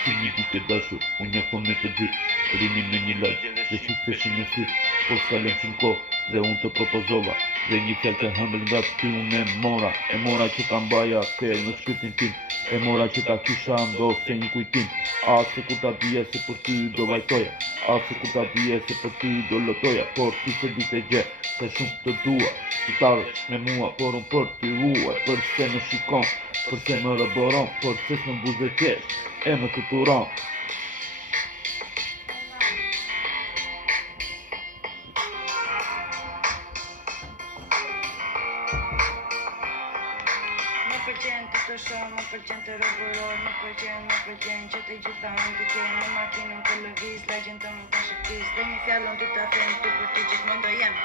Si një duke dashur, unë njofton me të dy. Rinim në një lagj dhe shifeshin në sy, por s'kalem shumë kohë dhe unë të propozova. Dhe një fjalë të hëmbël nga ty unë e mora që ta mbaja thellë në shpirtin tim, e mora që ta kisha ndosë një kujtim. A se kur ta dija se për ty do vajtoja, a se kur ta dija se për ty do lotoja, por ti se di të gjë, se shumë të dua. Ti t'avesh me mua, por unë për ty ruaj, përse më shikon, përse më rëboron, përse s'më buzë qesh, e më kuturon. Më pëlqen të të shoh, më pëlqen të rëbëroj, më pëlqen që të gjitha unë të kem në makinën të lëviz, lagjën të më të shëftis, dhe një fjallën të ta them të për të gjithmonë do jem.